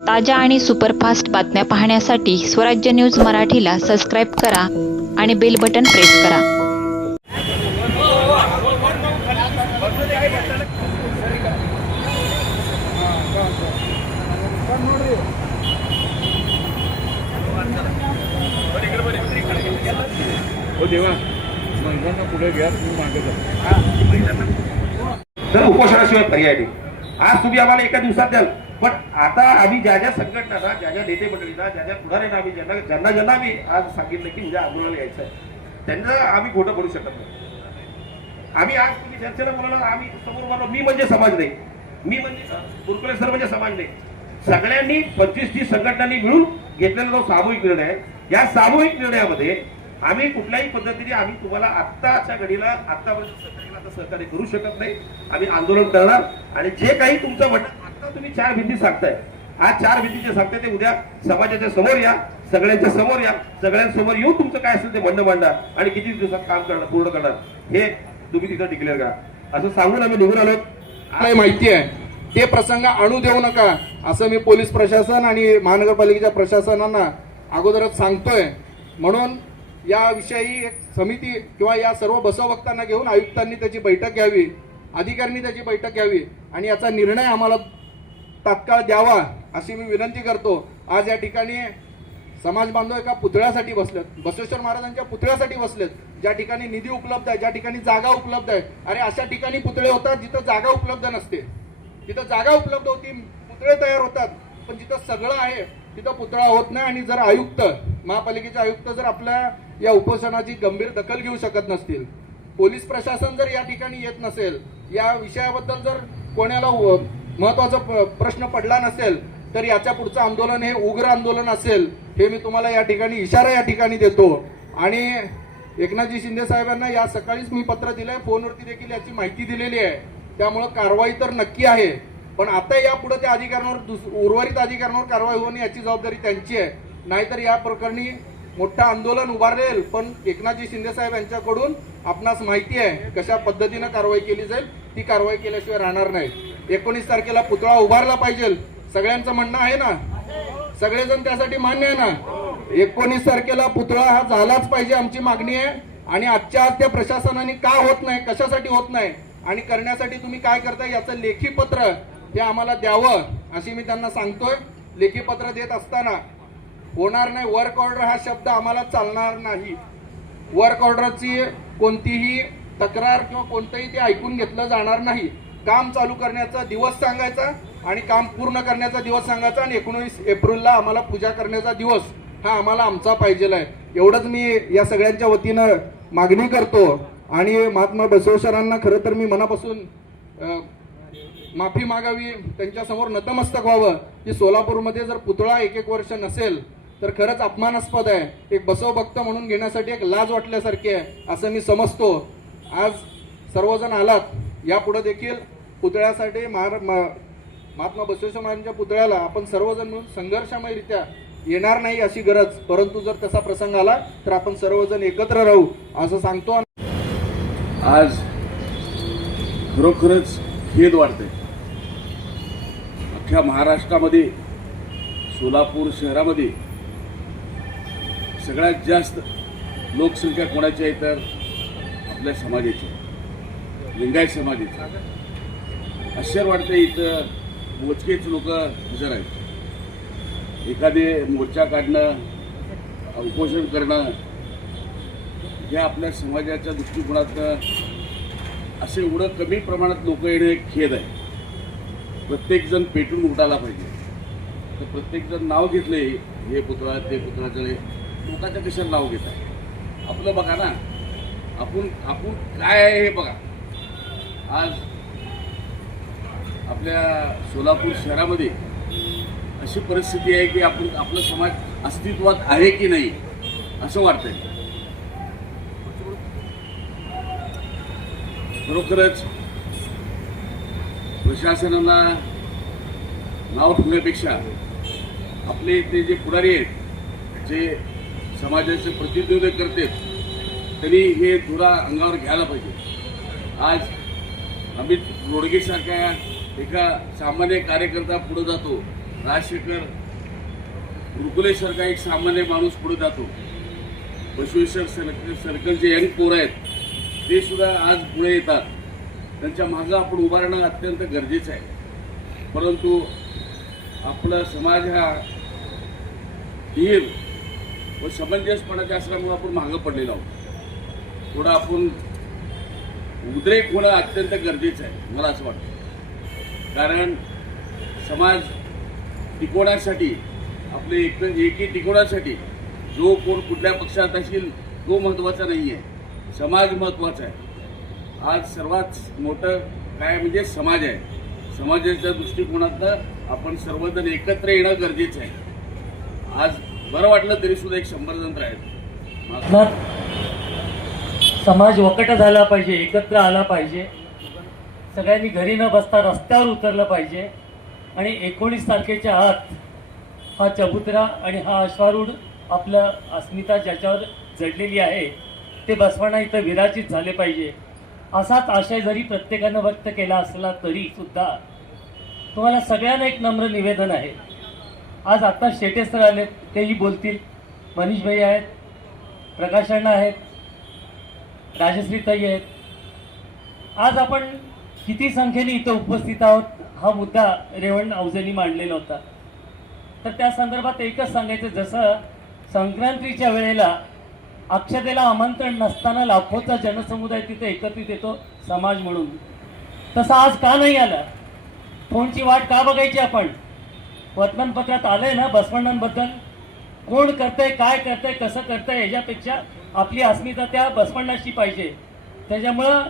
ताज्या आणि सुपरफास्ट बातम्या पाहण्यासाठी स्वराज्य न्यूज मराठीला सबस्क्राईब करा आणि बेल बटन प्रेस करा. हो देवा महिलांना पुढे घ्या, तुम्ही मागे जा. तर उपोषणाशिवाय पर्याय नाही. आज तुम्ही आम्हाला एका दिवसात द्याल, पण आता आम्ही ज्या ज्या संघटनांना, ज्या ज्या नेते मंडळींना, ज्या ज्या पुढाऱ्यांना आम्ही ज्यांना आम्ही आज सांगितलं की उद्या आंदोलनाला यायचं आहे, त्यांना आम्ही खोटं करू शकत नाही. आम्ही आज तुम्ही चर्चेला बोलायला आम्ही समोर म्हणलो, मी म्हणजे समाज नाही, मी म्हणजे कुरकुले सर म्हणजे समाज नाही. सगळ्यांनी 25-30 संघटनांनी मिळून घेतलेला जो सामूहिक निर्णय आहे, या सामूहिक निर्णयामध्ये आम्ही कुठल्याही पद्धतीने आम्ही तुम्हाला आत्ताच्या घडीला आतापर्यंत सहकार्य करू शकत नाही. आम्ही आंदोलन करणार आणि जे काही तुमचं म्हणणं आता तुम्ही 4 भिंती सांगताय, आज 4 भिंती जे सांगताय ते उद्या समाजाच्या समोर या, सगळ्यांच्या समोर या, सगळ्यांसमोर येऊन तुमचं काय असेल ते म्हणणं मांडा आणि किती दिवसात काम करणार पूर्ण करणार हे तुम्ही तिथं डिक्लेअर करा असं सांगून आम्ही निघून आलो. काय माहिती आहे ते प्रसंग आणू देऊ नका असं मी पोलीस प्रशासन आणि महानगरपालिकेच्या प्रशासनांना अगोदरच सांगतोय. म्हणून याविषयी एक समिती किंवा या सर्व बसवक्तांना घेऊन आयुक्तांनी त्याची बैठक घ्यावी, अधिकाऱ्यांनी त्याची बैठक घ्यावी आणि याचा निर्णय आम्हाला तात्काळ द्यावा अशी मी विनंती करतो. आज या ठिकाणी समाज बांधव एका पुतळ्यासाठी बसलेत, बसवेश्वर महाराजांच्या पुतळ्यासाठी बसलेत, ज्या ठिकाणी निधी उपलब्ध आहे, ज्या ठिकाणी जागा उपलब्ध आहे. अरे अशा ठिकाणी पुतळे होतात जिथं जागा उपलब्ध नसते, जिथं जागा उपलब्ध होती पुतळे तयार होतात, पण जिथं सगळं आहे तिथं पुतळा होत नाही. आणि जर आयुक्त, महापालिकेचे आयुक्त जर आपल्या या उपोषणाची गंभीर दखल घेऊ शकत नसतील, पोलीस प्रशासन जर या ठिकाणी येत नसेल, या विषयाबद्दल जर कोणाला महत्वाचा प्रश्न पडला नसेल, तर याच्या पुढचं आंदोलन हे उग्र आंदोलन असेल हे मी तुम्हाला या ठिकाणी इशारा या ठिकाणी देतो. आणि एकनाथजी शिंदे साहेबांना या सकाळीच मी पत्र दिलंय, फोनवरती देखील याची माहिती दिलेली आहे. त्यामुळे कारवाई तर नक्की आहे, पण आता यापुढे त्या अधिकाऱ्यांवर, उर्वरित अधिकाऱ्यांवर कारवाई होणे याची जबाबदारी त्यांची आहे. नाहीतर या प्रकरणी मोठं आंदोलन उभारेल, पण एकनाथजी शिंदे साहेब यांच्याकडून आपणास माहिती आहे कशा पद्धतीनं कारवाई केली जाईल. ती कारवाई केल्याशिवाय राहणार नाही. 19 तारखेला पुतळा उभारला पाहिजे, सगळ्यांचं म्हणणं आहे ना, सगळेजण त्यासाठी मान्य आहे ना. 19 तारखेला पुतळा हा झालाच पाहिजे आमची मागणी आहे. आणि आजच्या आज त्या प्रशासनाने का होत नाही, कशासाठी होत नाही आणि करण्यासाठी तुम्ही काय करताय याचं लेखी पत्र हे आम्हाला द्यावं अशी मी त्यांना सांगतोय. लेखी पत्र देत असताना होणार नाही, वर्क ऑर्डर हा शब्द आम्हाला चालणार नाही. वर्क ऑर्डरची कोणतीही तक्रार किंवा कोणतंही ते ऐकून घेतलं जाणार नाही. काम चालू करण्याचा दिवस सांगायचा आणि काम पूर्ण करण्याचा दिवस सांगायचा आणि 19 एप्रिलला आम्हाला पूजा करण्याचा दिवस हा आम्हाला आमचा पाहिजे आहे. एवढंच मी या सगळ्यांच्या वतीनं मागणी करतो. आणि महात्मा बसवेश्वरांना खरं तर मी मनापासून माफी मागावी, त्यांच्यासमोर नतमस्तक व्हावं की सोलापूरमध्ये जर पुतळा 1 वर्ष नसेल तर खरंच अपमानास्पद आहे. एक बसवभक्त म्हणून घेण्यासाठी एक लाज वाटल्यासारखी आहे असं मी समजतो. आज सर्वजण आलात, यापुढे देखील पुतळ्यासाठी महात्मा बसवेश्वर महाराजांच्या पुतळ्याला आपण सर्वजण मिळून संघर्षमयरित्या येणार नाही अशी गरज, परंतु जर तसा प्रसंग आला तर आपण सर्वजण एकत्र राहू असं सांगतो. आज खरोखरच खेद वाटते. अख्ख्या महाराष्ट्रामध्ये सोलापूर शहरामध्ये सगळ्यात जास्त लोकसंख्या कोणाची आहे तर आपल्या समाजाची, लिंगायत समाजाची. आश्चर्य वाटते इथं मोजकेच लोक हजर आहेत. एखादे मोर्चा काढणं, उपोषण करणं हे आपल्या समाजाच्या दृष्टिकोनातनं असे एवढं कमी प्रमाणात लोक येणे एक खेद आहे. प्रत्येकजण पेटून उठायला पाहिजे. तर प्रत्येकजण नाव घेतले, हे पुतळा ते पुतळा, लोकांच्या कशाला नाव घेत आहे. आपलं बघा ना, आपण काय आहे हे बघा. आज आपल्या सोलापूर शहरामध्ये अशी परिस्थिती आहे की आपलं समाज अस्तित्वात आहे की नाही असं वाटतंय. खरोखरच प्रशासनाला नाव ठेवण्यापेक्षा आपले ते जे पुढारी आहेत, जे समाजाचे प्रतिनिधित्व करतात, त्यांनी हे धुरा अंगावर घ्यायला पाहिजे. आज अमित रोडगेसारख्या एका सामान्य कार्यकर्ता पुढे जातो राजशेखर रुकुलेसारखा एक सामान्य माणूस पुढे जातो. बसवेश्वर सर्कलचे यंग पोरं आहेत ते सुद्धा आज पुढे येतात. त्यांच्या मागं आपण उभं राहणं अत्यंत गरजेचं आहे. परंतु आपला समाज हा धीर व समंजसपणाच्या असल्यामुळे आपण मागं पडलेलो आहोत. थोडं आपण उद्रेक होणं अत्यंत गरजेचं आहे मला असं वाटतं. कारण समाज टिकवण्यासाठी आपले एकी टिकवण्यासाठी जो कोण कुठल्या पक्षात असेल तो महत्त्वाचा नाही आहे, समाज महत्त्वाचा आहे. आज सर्वात मोठं काय म्हणजे समाज आहे. समाजाच्या दृष्टिकोनातनं आपण सर्वजण एकत्र येणं गरजेचं आहे. आज बरं वाटलं तरी सुद्धा 100 जण आहेत. समाज वकट झाला पाहिजे, एकत्र आला पाहिजे. सगळ्यांनी घरी न बसता रस्त्यावर उतरलं पाहिजे. आणि 19 तारखेच्या आत हा चबुतरा आणि हा अश्वारूढ आपलं अस्मिता ज्याच्यावर जडलेली आहे ते बसवांना इथं विराजित झाले पाहिजे. असाच आशय जरी प्रत्येकानं व्यक्त केला असला तरी सुद्धा तुम्हाला सगळ्यांना एक नम्र निवेदन आहे. आज आत्ता शेटे सर आले, तेही बोलतील. मनीषभाई आहेत, प्रकाशअण्णा आहेत, राजश्रीताई आहेत. आज आपण किती संख्येने इथं उपस्थित आहोत हा मुद्दा रेवण अवजेंनी मांडलेला होता. तर त्या संदर्भात एकच सांगायचं, जसं संक्रांतीच्या वेळेला अक्षतेला आमंत्रण नसताना लाखोचा जनसमुदाय तिथे एकत्रित येतो समाज म्हणून, तसं आज का नाही आला? फोनची वाट का बघायची आपण? वर्तमानपत्रात आलंय ना बसवण्णांबद्दल, कोण करतंय, काय करतंय, कसं करतंय, याच्यापेक्षा आपली अस्मिता त्या बसवण्णाशी पाहिजे. त्याच्यामुळं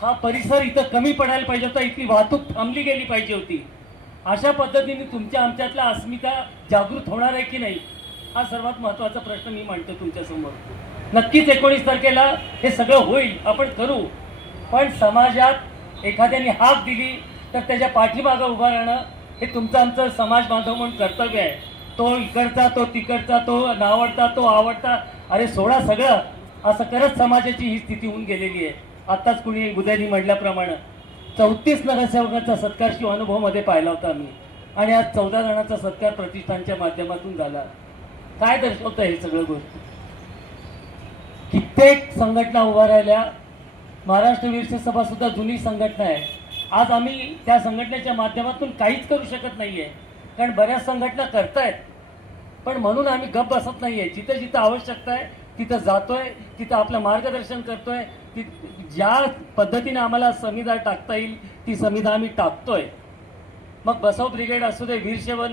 हा परिसर इथं कमी पडायला पाहिजे होता, इथली वाहतूक थांबली गेली पाहिजे होती. अशा पद्धतीने तुमच्या आमच्यातला अस्मिता जागृत होणार आहे की नाही हा सर्वात महत्त्वाचा प्रश्न मी मांडतो तुमच्यासमोर. नक्कीच 19 तारखेला हे सगळं होईल, आपण करू. पण समाजात एखाद्याने हाक दिली तर त्याच्या पाठीमागं उभं राहणं हे तुमचं आमचं समाज बांधव म्हणून कर्तव्य आहे. तो इकडचा, तो तिकडचा, तो नावडता, तो आवडता, अरे सोडा सगळं, असं करत समाजाची ही स्थिती होऊन गेलेली आहे. आत्ताच कुणी उद्यानी म्हटल्याप्रमाणे 34 नगरसेवकांचा सत्कार शिवानुभवमध्ये पाहिला होता आम्ही, आणि आज 14 जणांचा सत्कार प्रतिष्ठानच्या माध्यमातून झाला. काय दर्शवतं हे सगळं गोष्ट? कित्येक संघटना उभा राहिल्या. महाराष्ट्र वीरशैव सभा सुद्धा जुनी संघटना आहे. आज आम्ही त्या संघटनेच्या माध्यमातून काहीच करू शकत नाहीये, कारण बऱ्याच संघटना करतायत. पण म्हणून आम्ही गप्प बसत नाहीये. जिथं जिथं आवश्यकता आहे तिथं जातोय, तिथं आपलं मार्गदर्शन करतोय. ज्या पद्धतीने आम्हाला संविधा टाकता येईल ती संविधा आम्ही टाकतोय. मग बसव ब्रिगेड असू दे, वीरशैवन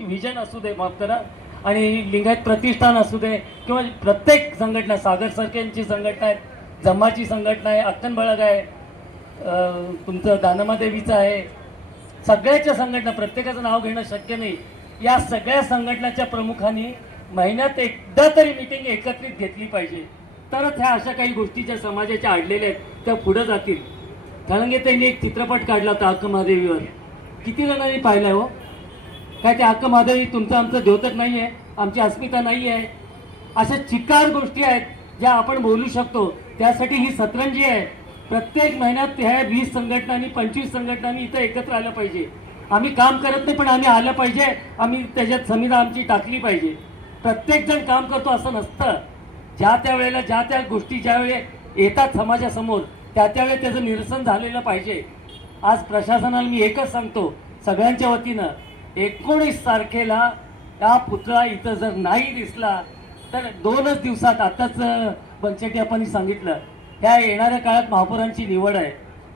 विजन असू दे, माफ करा, आणि लिंगायत प्रतिष्ठान असू दे, किंवा प्रत्येक संघटना, सागर सरकेंची संघटना आहे, जम्माची संघटना आहे, अक्कन बळग आहे, तुमचं दानमादेवीचं आहे, सगळ्याच्या संघटना, प्रत्येकाचं नाव घेणं शक्य नाही. या सगळ्या संघटनाच्या प्रमुखांनी महिन्यात एकदा तरी मिटिंग एकत्रित घेतली पाहिजे, तरच ह्या अशा काही गोष्टी ज्या समाजाच्या अडलेल्या आहेत त्या पुढे जातील. खळंगे त्यांनी एक चित्रपट काढला होता अक्क महादेवीवर, किती जणांनी पाहिलाय हो? काय ते अक्क महादेवी तुमचं आमचं द्योतक नाही आहे, आमची अस्मिता नाही आहे? अशा चिकार गोष्टी आहेत ज्या आपण बोलू शकतो. त्यासाठी ही सतरंजी आहे. प्रत्येक महिन्यात ह्या 20 संघटनांनी 25 संघटनांनी इथं एकत्र आलं पाहिजे. आम्ही काम करत नाही पण आम्ही आलं पाहिजे, आम्ही त्याच्यात संविधा आमची टाकली पाहिजे. प्रत्येक जण काम करतो असं नसतं. ज्या त्या वेळेला ज्या त्या गोष्टी ज्यावेळी येतात समाजासमोर त्या त्यावेळी त्याचं निरसन झालेलं पाहिजे. आज प्रशासनाला मी एकच सांगतो सगळ्यांच्या वतीनं, 19 तारखेला त्या पुतळा इथं जर नाही दिसला तर 2च दिवसात, आताच बनशेट्टी आपण सांगितलं, त्या येणाऱ्या काळात महापौरांची निवड आहे.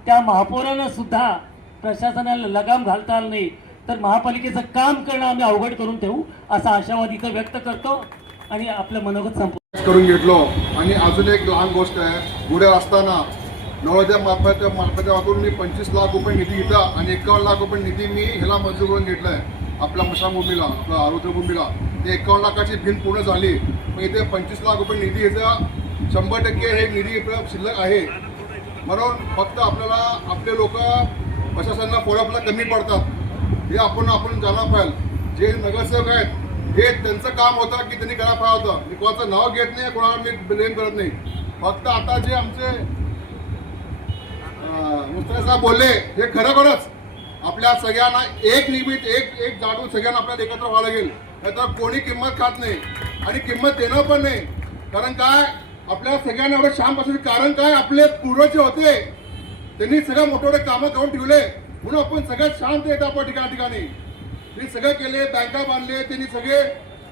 त्या महापौरांना सुद्धा प्रशासनाला लगाम घालता आलं नाही तर महापालिकेचं काम करणं आम्ही अवघड करून ठेवू असा आशावाद इथं व्यक्त करतो आणि आपलं मनोगत संपवतो. करून घेतलो. आणि अजून एक लहान गोष्ट आहे, पुढे असताना नवोदय मार्फतून मी 25 लाख रुपये निधी घेतला आणि 51 लाख रुपये निधी मी ह्याला मंजूर करून घेतला आहे आपल्या मशाभूमीला, आपल्या आरोग्यभूमीला. ते 51 लाखाची भिंत पूर्ण झाली. मग इथे 25 लाख रुपये निधी याचा 100% हे निधी शिल्लक आहे. म्हणून फक्त आपल्याला आपले लोक प्रशासनाला फोडाफोडा कमी पडतात हे आपण जाणलं पाहिजे. जे नगरसेवक आहेत हे त्यांचं काम होतं की त्यांनी करायला पाहिजे होतं. मी कोणाचं नाव घेत नाही, कोणाला मी ब्लेम करत नाही. फक्त आता जे आमचे मुस्ताफा साहेब बोलले हे खरोखरच आपल्या सगळ्यांना एक निमित्त एक जाणून सगळ्यांना आपल्याला एकत्र व्हावं लागेल. नाहीतर कोणी किंमत खात नाही आणि किंमत देणं पण नाही. कारण काय आपल्या सगळ्यांना एवढं शांत बसायचं कारण काय आपले पूर्वज जे होते त्यांनी सगळं मोठे मोठे कामं करून ठेवले म्हणून आपण सगळ्यात शांत येत आपण ठिकाणी त्यांनी सगळं केले. बँका बांधले त्यांनी सगळे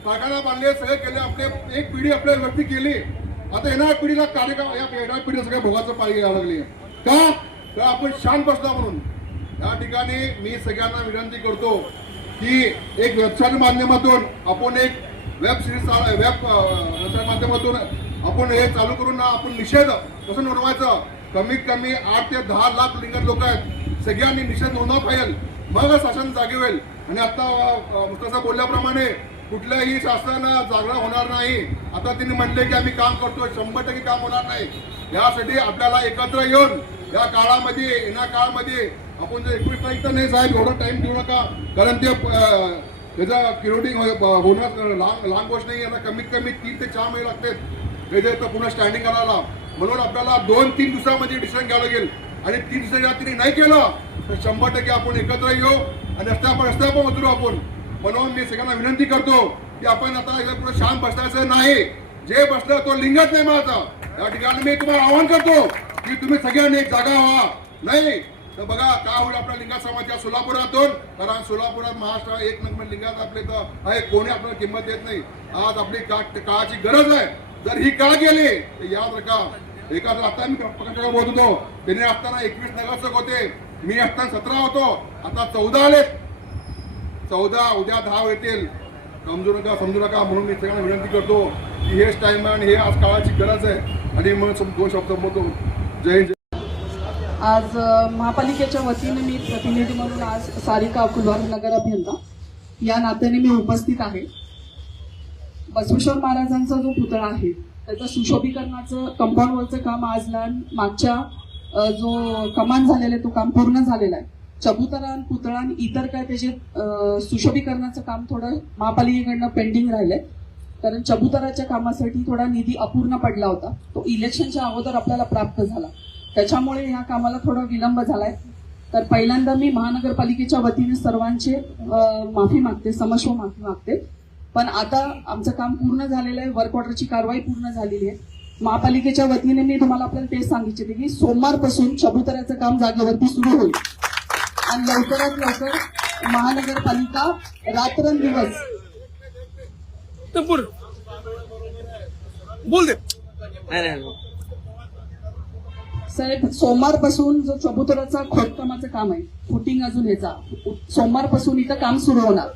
कारखाना बांधले सगळे केले. आपले एक पिढी आपल्या वरती केली. आता येणाऱ्या पिढीला कार्यक्रम येणाऱ्या पिढीला सगळ्या भोगाचं पाणी यायला लागली का तर आपण शांत बसला म्हणून. या ठिकाणी मी सगळ्यांना विनंती करतो की एक वेबसाईट माध्यमातून आपण एक वेब सिरीज वेबसाईट माध्यमातून आपण हे चालू करून ना आपण निषेध कसं नोंदवायचं. कमीत कमी 8 ते 10 लाख लिंगायत लोक आहेत. सगळ्यांनी निषेध नोंदवा पाहिजे मग शासन जागे होईल. आणि आता मुस्तासा बोलल्याप्रमाणे कुठल्याही शासन जागरण होणार नाही. आता त्यांनी म्हणले की आम्ही काम करतो 100% काम होणार नाही. यासाठी आपल्याला एकत्र येऊन या काळामध्ये येण्या काळामध्ये आपण जर 21 तारीख तर नाही साहेब एवढा टाइम देऊ नका कारण ते त्याचा क्युरेटिंग होणं लहान गोष्ट नाही. यांना कमीत कमी 3 ते 4 महिने लागतात त्याचे तर पुन्हा स्टँडिंग करायला. म्हणून आपल्याला 2-3 दिवसामध्ये डिसिजन घ्यावं लागेल. आणि 3 दिवसाच्या तिने नाही केलं तर 100% आपण एकत्र येऊ आणि रस्त्यावर उतरू आपण. म्हणून मी सगळ्यांना विनंती करतो की आपण आता याच्या पुढे शांत बसण्याचं नाही. जे बसलं तो लिंगच नाही माझा. या ठिकाणी मी तुम्हाला आवाहन करतो की तुम्ही सगळ्यांनी एक जागा व्हा. नाही तर बघा काय होईल आपल्या लिंगायत समाजाच्या सोलापुरातून. कारण सोलापुरात महाराष्ट्र एक नंबर लिंगायत आपले तर आहे कोणी आपल्याला किंमत देत नाही. आज आपली काळाची गरज आहे. जर ही काळ गेली तर याद रखा एका आता मी पक्षाकडे बोलत होतो त्यांनी असताना 21 नगरसेवक होते. मी असताना 17 होतो. आता 14 आले. 14 उद्या 10 येतील. समजू नका म्हणून मी सगळ्यांना विनंती करतो की हेच टाइम आहे आणि हे आज काळाची गरज आहे. आणि म्हणून 2 शब्द बोलतो. जय हिंद. आज महापालिकेच्या वतीने मी प्रतिनिधी म्हणून आज सारिका अकुलवार नगर अभियंता या नात्याने मी उपस्थित आहे. बसवेश्वर महाराजांचा जो पुतळा आहे त्याचं सुशोभीकरणाचं कंपाऊंडवरचं काम आज मागच्या जो कमान झालेला आहे तो काम पूर्ण झालेला आहे. चबुतरा पुतळा आणि इतर काय त्याचे सुशोभीकरणाचं काम थोडं महापालिकेकडनं पेंडिंग राहिलंय. कारण चबुतराच्या कामासाठी थोडा निधी अपूर्ण पडला होता. तो इलेक्शनच्या अगोदर आपल्याला प्राप्त झाला. त्याच्यामुळे ह्या कामाला थोडा विलंब झालाय. तर पहिल्यांदा मी महानगरपालिकेच्या वतीने सर्वांचे माफी मागते समस्व माफी मागते. पण आता आमचं काम पूर्ण झालेलं आहे. वर्क ऑर्डरची कारवाई पूर्ण झालेली आहे. महापालिकेच्या वतीने मी तुम्हाला आपल्याला तेच सांगितले की सोमवारपासून चबुतऱ्याचं काम जागेवरती सुरू होईल आणि लवकरात लवकर महानगरपालिका रात्रंदिवस बोल दे साहेब सोमवारपासून जो चबुतऱ्याचा खोदकामाचं काम आहे फुटिंग अजून ह्याचा सोमवारपासून इथं काम सुरू होणार.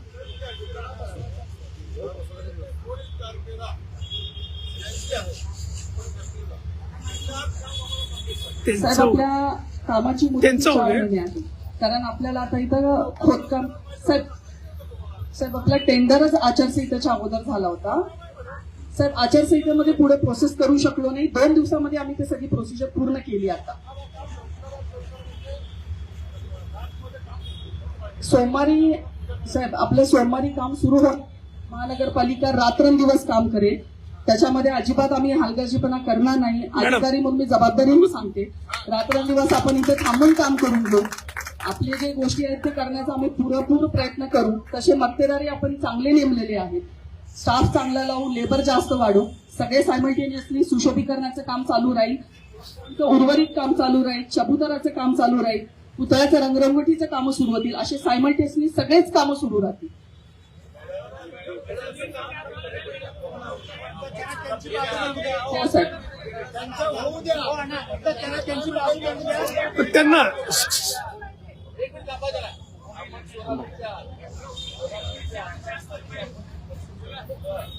साहेब आपल्या कामाची मुदत 4 महिने आहे. कारण आपल्याला आता इथं खोदकाम साहेब आपला टेंडरच आचारसंहितेच्या अगोदर झाला होता. साहेब आचारसंहितेमध्ये पुढे प्रोसेस करू शकलो नाही. 2 दिवसामध्ये आम्ही ते सगळी प्रोसिजर पूर्ण केली. आता सोमवारी साहेब आपलं सोमवारी काम सुरू होत. महानगरपालिका रात्रंदिवस काम करेल. त्याच्यामध्ये अजिबात आम्ही हलगर्जीपणा करणार नाही. अधिकारी म्हणून मी जबाबदारीने सांगते रात्रंदिवस आपण इथे थांबून काम करून घेऊ. आपले जे गोष्टी आहेत ते करण्याचा आम्ही पुरेपूर प्रयत्न करू. तसे मक्तेदारी आपण चांगले नेमलेले आहेत. स्टाफ चांगला लावू लेबर जास्त वाढू. सगळे सायमल्टेनियसली सुशोभीकरणाचं काम चालू राहील. उर्वरित काम चालू राहील. चबुतराचं काम चालू राहील. पुतळ्याचं रंगरंगोटीचं कामं सुरू होतील. असे सायमल्टेनियसली सगळेच कामं सुरू राहतील. हो साहेब त्यांना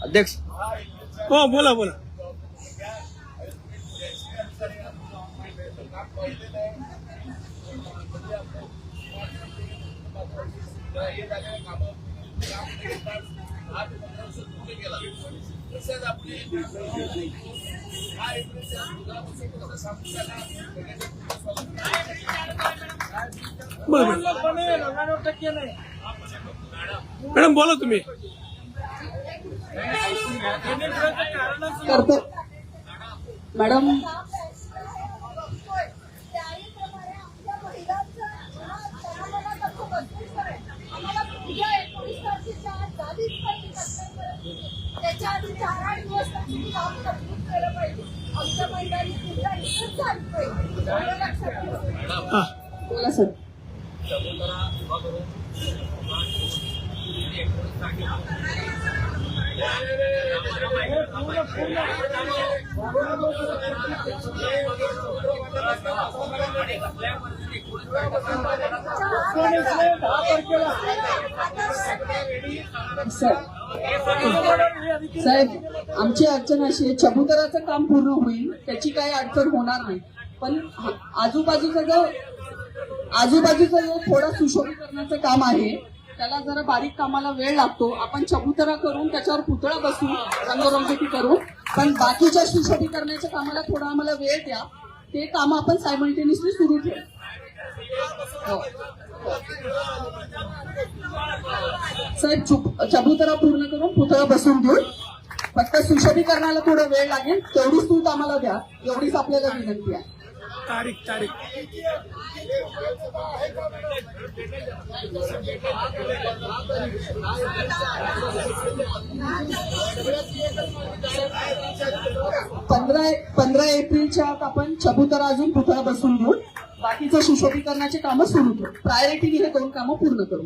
अध्यक्ष हो बोला बोला. मॅडम बोला तुम्ही. करतो मॅडम. त्याच्या आधी 4-8 दिवस त्यांनी काम कंप्लीट केलं पाहिजे. आमच्या मैदानी सुद्धा इथंच झाली पाहिजे. एवढं लक्षात ठेवा. बोला सर. साहेब, आमची अडचण अशी आहे, चबुतराचं काम पूर्ण होईल, त्याची काही अडचण होणार नाही, पण आजूबाजूचा जो थोडा सुशोभीकरणाचं काम आहे त्याला जरा बारीक कामाला वेळ लागतो. आपण चबुतरा करून त्याच्यावर पुतळा बसू, रंगरंगोटी करू, पण बाकीच्या सुशोभीकरणाच्या कामाला थोडा आम्हाला वेळ द्या. ते काम आपण सायमल्टेनियसली सुरू ठेवू. साहेब, चबुतरा पूर्ण करून पुतळा बसून देऊ, फक्त सुशोभीकरणाला थोडा वेळ लागेल, तेवढीच सूट आम्हाला द्या, एवढीच आपल्याला विनंती आहे. तारीख 15 एप्रिलच्या आत आपण चबुतरा अजून पुतळा बसून घेऊ, बाकीचं सुशोभीकरणाचे कामं सुरू करू. प्रायोरिटीने हे 2 कामं पूर्ण करू.